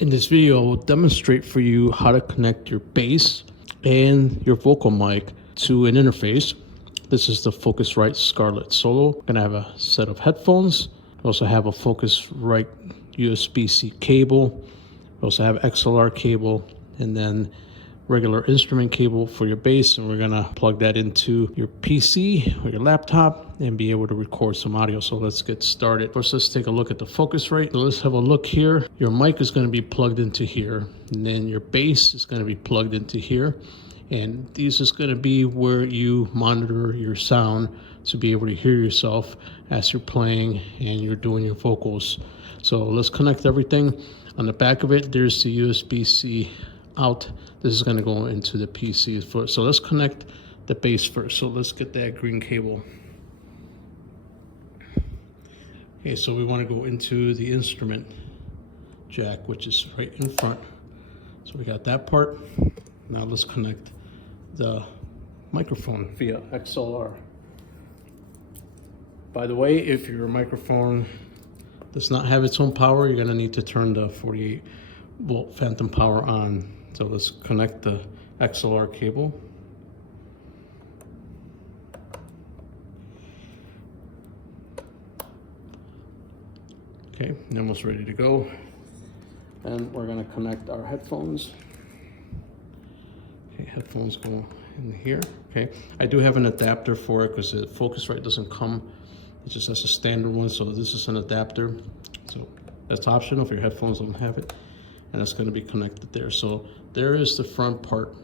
In this video, I will demonstrate for you how to connect your bass and your vocal mic to an interface. This is the Focusrite Scarlett Solo. I'm gonna have a set of headphones. I also have a Focusrite USB-C cable. We also have XLR cable, and then regular instrument cable for your bass, and we're gonna plug that into your PC or your laptop and be able to record some audio. So let's get started. First, let's take a look at the Focusrite. So let's have a look here. Your mic is gonna be plugged into here, and then your bass is gonna be plugged into here. And these is gonna be where you monitor your sound to be able to hear yourself as you're playing and you're doing your vocals. So let's connect everything. On the back of it, there's the USB-C out. This is going to go into the PC first. So let's connect the bass first. So let's get that green cable. Okay, so we want to go into the instrument jack, which is right in front. So we got that part. Now let's connect the microphone via XLR. By the way, if your microphone does not have its own power, you're going to need to turn the 48 volt phantom power on. So let's connect the XLR cable. Okay, almost ready to go. And we're going to connect our headphones. Okay, headphones go in here. Okay, I do have an adapter for it because the Focusrite doesn't come. It just has a standard one, so this is an adapter. So that's optional if your headphones don't have it. And that's going to be connected there. So there is the front part.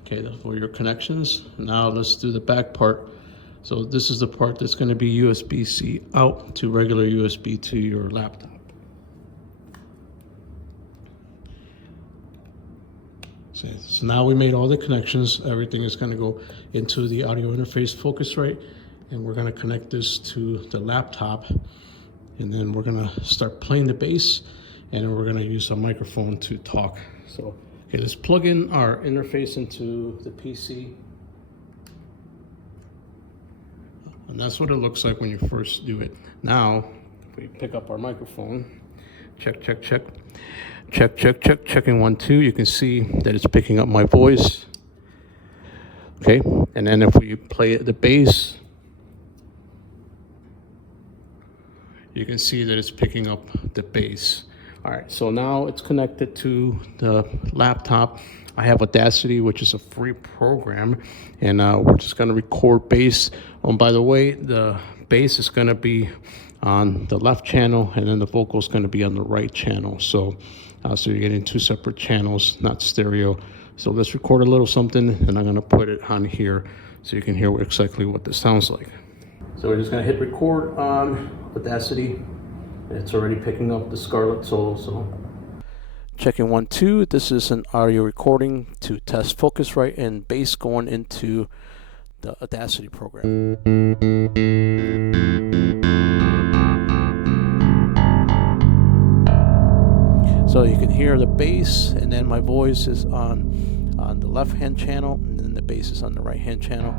Okay, that's for your connections. Now let's do the back part. So this is the part that's going to be USB-C out to regular USB to your laptop. So now we made all the connections. Everything is going to go into the audio interface Focusrite, and we're going to connect this to the laptop, and then we're going to start playing the bass, and then we're going to use a microphone to talk. So, okay, let's plug in our interface into the PC. And that's what it looks like when you first do it. Now, we pick up our microphone. Check, check, check. Check, check, check. Checking 1, 2. You can see that it's picking up my voice. Okay, and then if we play the bass, you can see that it's picking up the bass. All right, so now it's connected to the laptop. I have Audacity, which is a free program, and we're just gonna record bass. Oh, by the way, the bass is gonna be on the left channel, and then the vocal is gonna be on the right channel. So you're getting 2 separate channels, not stereo. So let's record a little something, and I'm gonna put it on here so you can hear exactly what this sounds like. So we're just gonna hit record on Audacity. It's already picking up the Scarlett Solo. So checking 1, 2. This is an audio recording to test Focusrite and bass going into the Audacity program. So you can hear the bass, and then my voice is on the left-hand channel, and then the bass is on the right-hand channel.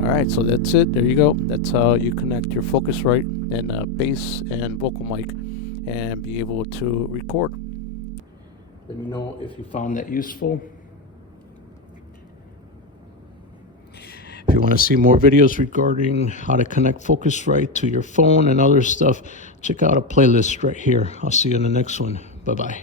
All right, so that's it. There you go. That's how you connect your Focusrite and bass and vocal mic and be able to record. Let me know if you found that useful. If you want to see more videos regarding how to connect Focusrite to your phone and other stuff, check out a playlist right here. I'll see you in the next one. Bye-bye.